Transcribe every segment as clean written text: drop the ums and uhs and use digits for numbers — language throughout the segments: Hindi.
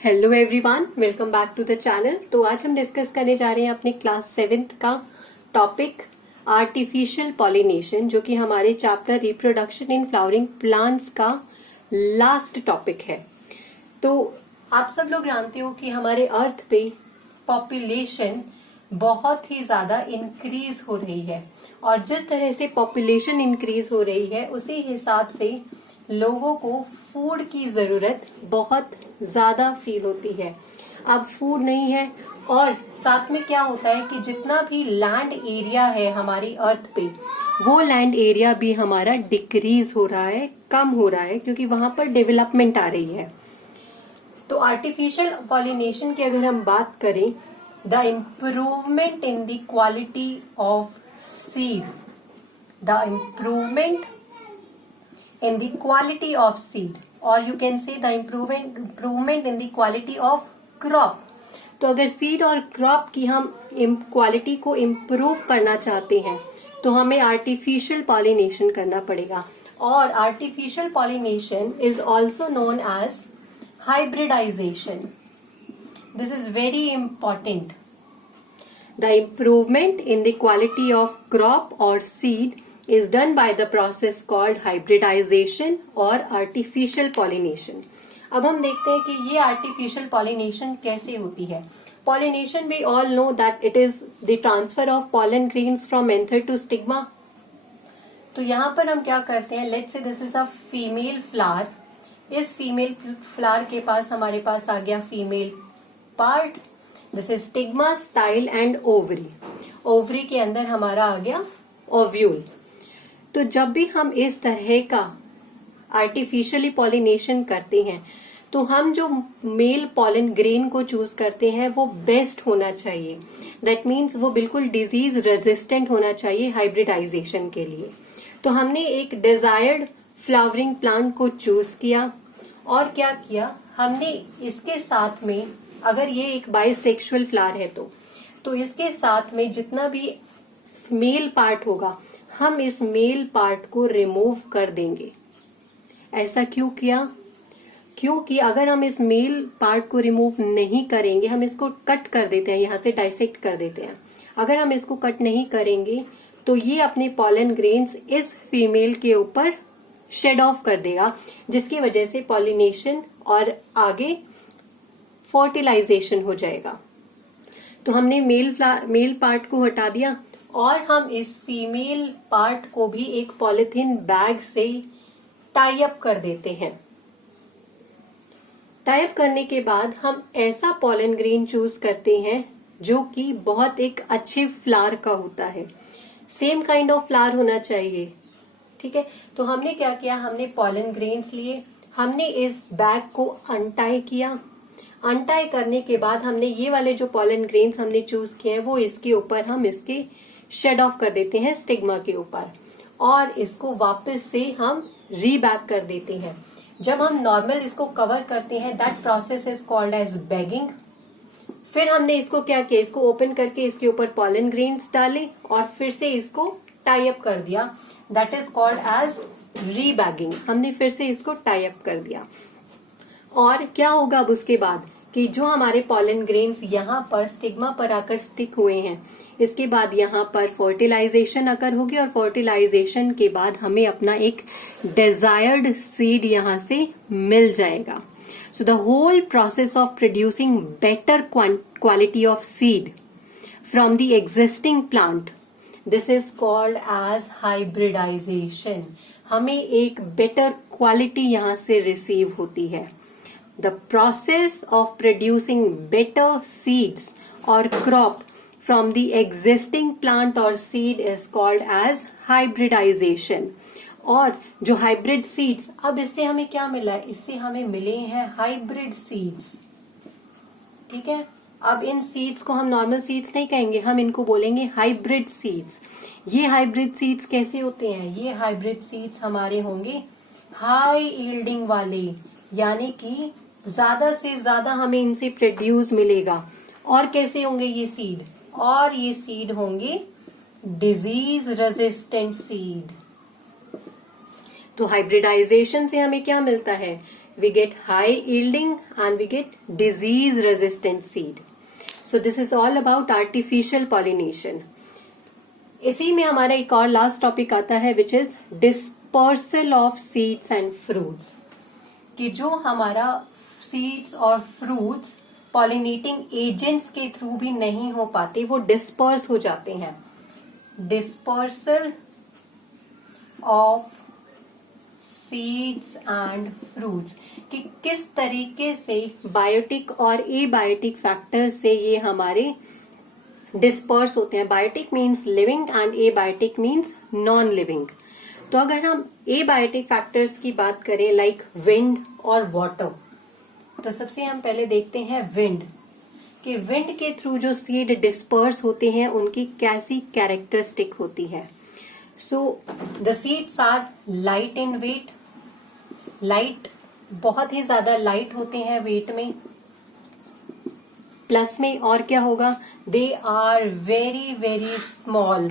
Hello everyone, welcome back to the channel. तो आज हम डिस्कस करने जा रहे हैं अपने क्लास 7th का टॉपिक आर्टिफिशियल पॉलिनेशन, जो कि हमारे chapter reproduction in flowering plants का लास्ट टॉपिक है। तो आप सब लोग जानते हो कि हमारे अर्थ पे पॉपुलेशन बहुत ही ज्यादा इंक्रीज हो रही है, और जिस तरह से पॉपुलेशन इंक्रीज हो रही है उसी हिसाब से लोगों को फूड की जरूरत बहुत ज्यादा फील होती है। अब फूड नहीं है, और साथ में क्या होता है कि जितना भी लैंड एरिया है हमारी अर्थ पे, वो लैंड एरिया भी हमारा डिक्रीज हो रहा है, कम हो रहा है, क्योंकि वहां पर डेवलपमेंट आ रही है। तो आर्टिफिशियल पॉलिनेशन की अगर हम बात करें, the improvement in the quality of seed, the improvement in the quality of seed, or you can say the improvement in the quality of crop। तो अगर सीड और क्रॉप की हम क्वालिटी को इम्प्रूव करना चाहते हैं तो हमें आर्टिफिशियल पॉलिनेशन करना पड़ेगा। और artificial pollination is also known as hybridization. This is very important. The improvement in the quality of crop और seed is done by the process called hybridization और artificial pollination। अब हम देखते हैं कि ये artificial pollination कैसे होती है। Pollination we all know that it is the transfer of pollen grains from anther to stigma। तो यहाँ पर हम क्या करते हैं, let's say this is a female flower। इस female flower के पास हमारे पास आ गया female part, this is stigma, style and ovary। ovary के अंदर हमारा आ गया ovule। तो जब भी हम इस तरह का आर्टिफिशियली पॉलिनेशन करते हैं तो हम जो मेल पॉलन ग्रेन को चूज करते हैं वो बेस्ट होना चाहिए। दैट मीन्स वो बिल्कुल डिजीज रेजिस्टेंट होना चाहिए हाइब्रिडाइजेशन के लिए। तो हमने एक डिजायर्ड फ्लावरिंग प्लांट को चूज किया, और क्या किया हमने इसके साथ में, अगर ये एक बाइसेक्सुअल फ्लावर है तो इसके साथ में जितना भी मेल पार्ट होगा हम इस मेल पार्ट को रिमूव कर देंगे। ऐसा क्यों किया? क्योंकि अगर हम इस मेल पार्ट को रिमूव नहीं करेंगे, हम इसको कट कर देते हैं, यहां से डाइसेक्ट कर देते हैं। अगर हम इसको कट नहीं करेंगे तो ये अपने पॉलन ग्रेन्स इस फीमेल के ऊपर शेड ऑफ कर देगा, जिसकी वजह से पॉलिनेशन और आगे फर्टिलाइजेशन हो जाएगा। तो हमने मेल पार्ट को हटा दिया, और हम इस फीमेल पार्ट को भी एक पॉलिथीन बैग से टाई अप कर देते हैं। टाई अप करने के बाद हम ऐसा पॉलन ग्रेन चूज करते हैं जो कि बहुत एक अच्छे फ्लावर का होता है, सेम काइंड ऑफ फ्लावर होना चाहिए। ठीक है, तो हमने क्या किया, हमने पॉलन ग्रेन्स लिए, हमने इस बैग को अनटाई किया। अनटाई करने के बाद हमने ये वाले जो पॉलन ग्रेन्स हमने चूज किए हैं वो इसके ऊपर हम इसके शेड ऑफ कर देते हैं स्टिग्मा के ऊपर, और इसको वापस से हम रीबैक कर देते हैं। जब हम नॉर्मल इसको कवर करते हैं, that process is called as bagging. फिर हमने इसको क्या किया, इसको ओपन करके इसके ऊपर पॉलन ग्रेन्स डाले और फिर से इसको टाई अप कर दिया, दैट इज कॉल्ड एज रीबैगिंग। हमने फिर से इसको टाई अप कर दिया। और क्या होगा अब उसके बाद कि जो हमारे पॉलन ग्रेन्स यहाँ पर स्टिग्मा पर आकर स्टिक हुए हैं, इसके बाद यहाँ पर फर्टिलाइजेशन अकर होगी, और फर्टिलाइजेशन के बाद हमें अपना एक डिजायर्ड सीड यहाँ से मिल जाएगा। So the whole process of producing better quality of seed from the existing plant, this is called as hybridization. हमें एक बेटर क्वालिटी यहाँ से रिसीव होती है। The process of producing better seeds or crop from the existing plant or seed is called as hybridization। और जो हाइब्रिड सीड्स, अब इससे हमें क्या मिला है, इससे हमें मिले हैं हाइब्रिड सीड्स। ठीक है, अब इन सीड्स को हम नॉर्मल सीड्स नहीं कहेंगे, हम इनको बोलेंगे हाइब्रिड सीड्स। ये हाइब्रिड सीड्स कैसे होते हैं, ये हाइब्रिड सीड्स हमारे होंगे हाई यील्डिंग वाले, यानी कि ज्यादा से ज्यादा हमें इनसे प्रोड्यूस मिलेगा। और कैसे होंगे ये सीड, और ये सीड होंगे डिजीज रेजिस्टेंट सीड। तो हाइब्रिडाइजेशन से हमें क्या मिलता है, we get high yielding and we get disease resistant seed. So this is all about artificial pollination. इसी में हमारा एक और लास्ट टॉपिक आता है which is dispersal of seeds and fruits. कि जो हमारा सीड्स और फ्रूट्स पॉलिनेटिंग एजेंट्स के थ्रू भी नहीं हो पाते, वो डिस्पर्स हो जाते हैं. Dispersal of seeds and fruits, कि किस तरीके से बायोटिक और एबायोटिक फैक्टर से ये हमारे डिस्पर्स होते हैं. Biotic means living and abiotic means non living. तो अगर हम एबायोटिक फैक्टर्स की बात करें लाइक विंड और वाटर, तो सबसे हम पहले देखते हैं विंड. कि विंड के थ्रू जो सीड डिस्पर्स होते हैं उनकी कैसी कैरेक्टरिस्टिक होती है. So the seeds are light in weight. Light, बहुत ही ज्यादा लाइट होते हैं वेट में. प्लस में और क्या होगा, they are very very small.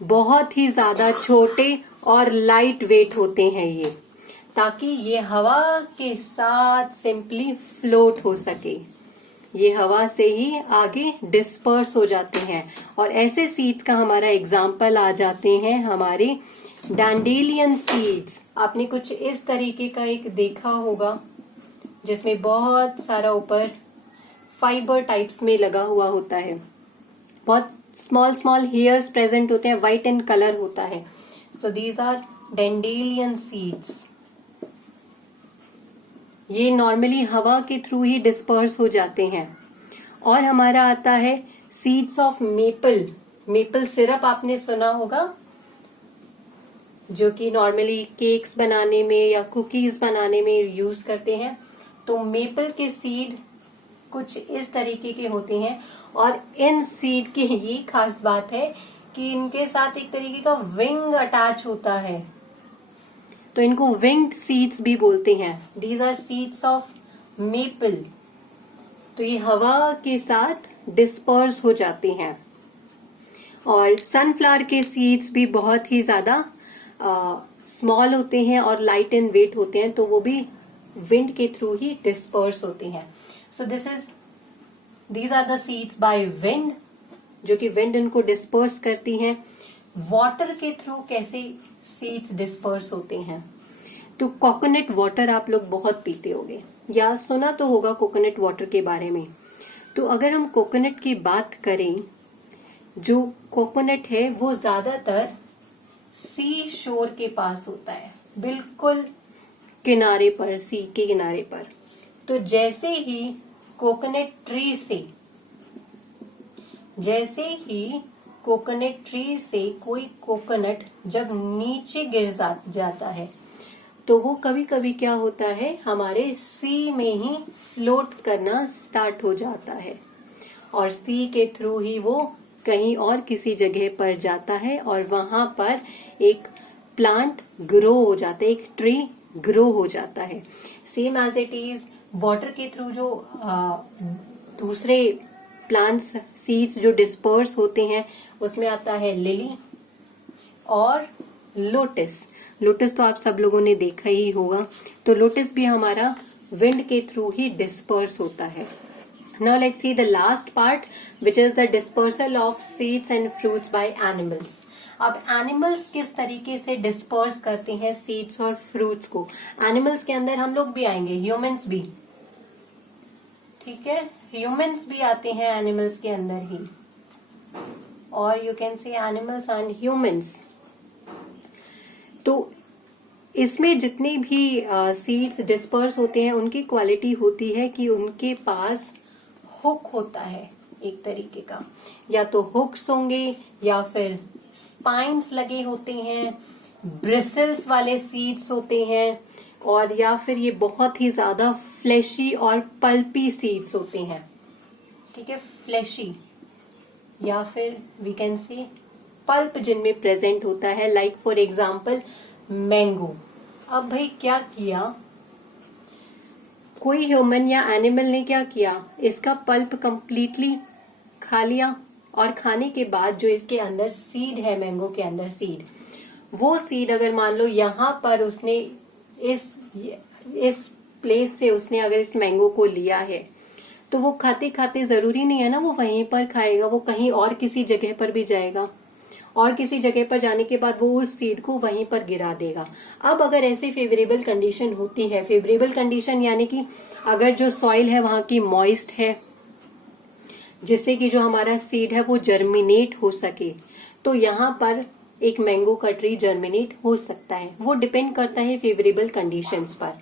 बहुत ही ज्यादा छोटे और लाइट वेट होते हैं ये, ताकि ये हवा के साथ सिंपली फ्लोट हो सके. ये हवा से ही आगे डिस्पर्स हो जाते हैं. और ऐसे सीड्स का हमारा एग्जाम्पल आ जाते हैं हमारे डैंडेलियन सीड्स. आपने कुछ इस तरीके का एक देखा होगा जिसमें बहुत सारा ऊपर फाइबर टाइप्स में लगा हुआ होता है. बहुत स्मॉल स्मॉल हेयर्स प्रेजेंट होते हैं, व्हाइट इन कलर होता है. So these are dandelion seeds. ये नॉर्मली हवा के थ्रू ही डिस्पर्स हो जाते हैं. और हमारा आता है seeds of maple. Maple syrup आपने सुना होगा, जो कि नॉर्मली केक्स बनाने में या कुकीज बनाने में यूज करते हैं. तो मेपल के सीड कुछ इस तरीके के होते हैं. और इन सीड की ये खास बात है कि इनके साथ एक तरीके का विंग अटैच होता है, तो इनको विंग्ड सीड्स भी बोलते हैं. These are seeds of maple. तो ये हवा के साथ डिस्पर्स हो जाते हैं. और सनफ्लावर के सीड्स भी बहुत ही ज्यादा स्मॉल होते हैं और लाइट इन वेट होते हैं, तो वो भी विंड के थ्रू ही डिस्पर्स होते हैं. So these are the seeds by wind, जो कि विंड इनको डिस्पर्स करती हैं. वाटर के थ्रू कैसे सीड्स डिस्पर्स होते हैं, तो कोकोनट वाटर आप लोग बहुत पीते होंगे या सुना तो होगा कोकोनट वाटर के बारे में. तो अगर हम कोकोनट की बात करें, जो कोकोनट है वो ज्यादातर सी शोर के पास होता है, बिल्कुल किनारे पर, सी के किनारे पर. तो जैसे ही कोकोनट ट्री से कोई कोकोनट जब नीचे गिर जाता है, तो वो कभी कभी क्या होता है, हमारे सी में ही फ्लोट करना स्टार्ट हो जाता है. और सी के थ्रू ही वो कहीं और किसी जगह पर जाता है और वहां पर एक प्लांट ग्रो हो जाता है, एक ट्री ग्रो हो जाता है. Same as it is water के थ्रू जो दूसरे प्लांट्स सीड्स जो डिस्पर्स होते हैं, उसमें आता है लिली और लोटस. लोटस तो आप सब लोगों ने देखा ही होगा. तो लोटस भी हमारा विंड के थ्रू ही डिस्पर्स होता है. Now let's see the last part, which is the dispersal of seeds and fruits by animals. अब एनिमल्स किस तरीके से डिस्पर्स करते हैं सीड्स और फ्रूट्स को. एनिमल्स के अंदर हम लोग भी आएंगे, ह्यूमंस भी, ठीक है, ह्यूमंस भी आते हैं एनिमल्स के अंदर ही, और you can say animals and humans. तो इसमें जितने भी सीड्स डिस्पर्स होते हैं उनकी क्वालिटी होती है कि उनके पास हुक होता है एक तरीके का, या तो हुक्स होंगे या फिर स्पाइन्स लगे होते हैं, ब्रिसल्स वाले सीड्स होते हैं, और या फिर ये बहुत ही ज्यादा फ्लेशी और पल्पी सीड्स होते हैं. ठीक है, फ्लेशी या फिर वी कैन से पल्प जिनमें प्रेजेंट होता है, लाइक फॉर एग्जाम्पल मैंगो. अब भाई क्या किया, कोई ह्यूमन या एनिमल ने क्या किया, इसका पल्प कंप्लीटली खा लिया, और खाने के बाद जो इसके अंदर सीड है, मैंगो के अंदर सीड, वो सीड अगर मान लो यहाँ पर उसने इस इस प्लेस से उसने अगर इस मैंगो को लिया है तो वो खाते खाते जरूरी नहीं है ना वो वहीं पर खाएगा, वो कहीं और किसी जगह पर भी जाएगा और किसी जगह पर जाने के बाद वो उस सीड को वहीं पर गिरा देगा। अब अगर ऐसे फेवरेबल कंडीशन होती है, फेवरेबल कंडीशन यानी कि अगर जो सॉइल है वहां की मॉइस्ट है जिससे कि जो हमारा सीड है वो जर्मिनेट हो सके, तो यहाँ पर एक मैंगो का ट्री जर्मिनेट हो सकता है। वो डिपेंड करता है फेवरेबल कंडीशंस पर।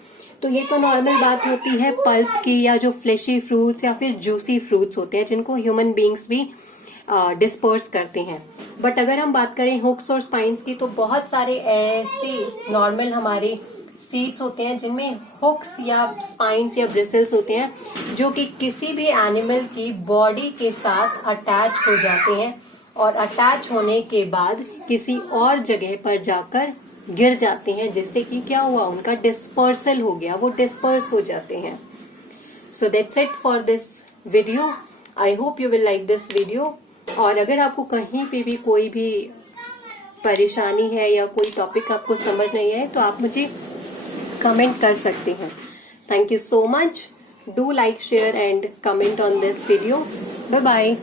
तो ये तो नॉर्मल बात होती है पल्प की, या जो फ्लेशी फ्रूट्स या फिर जूसी फ्रूट्स होते हैं जिनको ह्यूमन बींग्स भी डिस्पर्स करते हैं। बट अगर हम बात करें हुक्स और स्पाइन्स की, तो बहुत सारे ऐसे नॉर्मल हमारे सीड्स होते हैं जिनमें हुक्स या स्पाइन्स या ब्रिसल्स होते हैं जो कि किसी भी एनिमल की बॉडी के साथ अटैच हो जाते हैं और अटैच होने के बाद किसी और जगह पर जाकर गिर जाते हैं, जिससे कि क्या हुआ, उनका डिस्पर्सल हो गया, वो डिस्पर्स हो जाते हैं। So that's it for this video. I hope you will like this video. और अगर आपको कहीं पे भी कोई भी परेशानी है या कोई टॉपिक आपको समझ नहीं है तो आप मुझे कमेंट कर सकते हैं। Thank you so much. Do like, share and comment on this video. Bye bye.